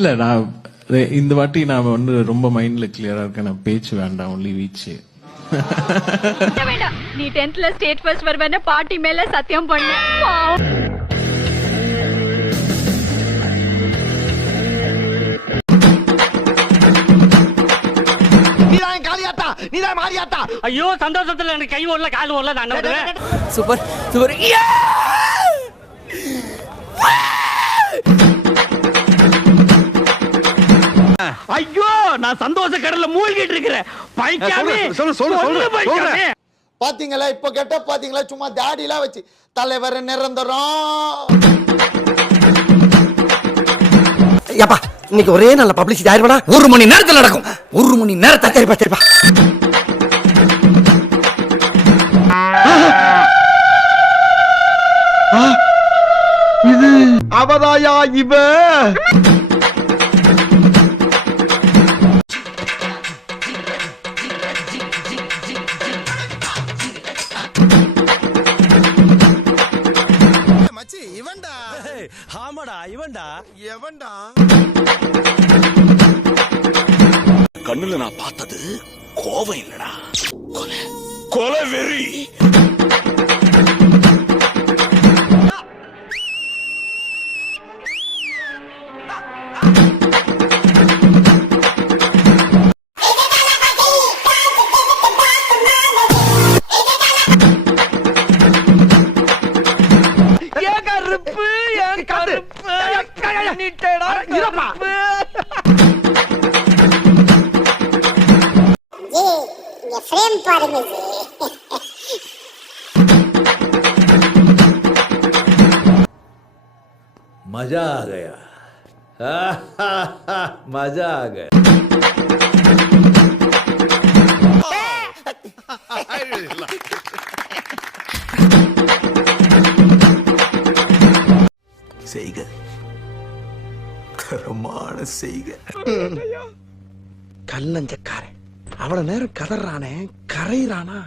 இல்ல நான் இந்த வாட்டி நான் வந்து ரொம்ப மைண்ட்ல கிளியரா இருக்கேன். நான் பேச்சு வேண்டாம், ஒன்லி வீச்சு. வேண்டாம், நீ 10th ஸ்டேட் ஃபர்ஸ்ட் வருவேன்னு பாட்டி மேல சத்தியம் பண்ண. நீதான் மாரியாத்தா. ஐயோ சந்தோஷத்துல எனக்கு கை ஓடல கால் ஓடல. நான் என்ன பண்ணுவேன்? Super super. ஐயோ நான் சந்தோஷ கடல்ல மூழ்கிட்டு இருக்கிறேன். பைக்காமே சொல்லு. பாத்தீங்களா இப்ப கெட்ட பாத்தீங்களா? சும்மா தாடிலாம் வச்சு தலைவர் நிரந்தரம். யப்பா இன்னைக்கு ஒரே நல்ல பப்ளிசிட்டி ஆயிருப்படா. 1 மணி நேரத்துல நடக்கும். 1 மணி நேரத்தை சரிப்பா. இது அவதாயா இவ. கண்ணுல நான் பார்த்தது கோவம் இல்லடா, கொலை வெறி. मजा आ गया. मजा आ गया. செய்க தரமான செய்க. கல்லஞ்சக்காரன் அவ்வளவு நேரம் கதறானே கரையிறானா?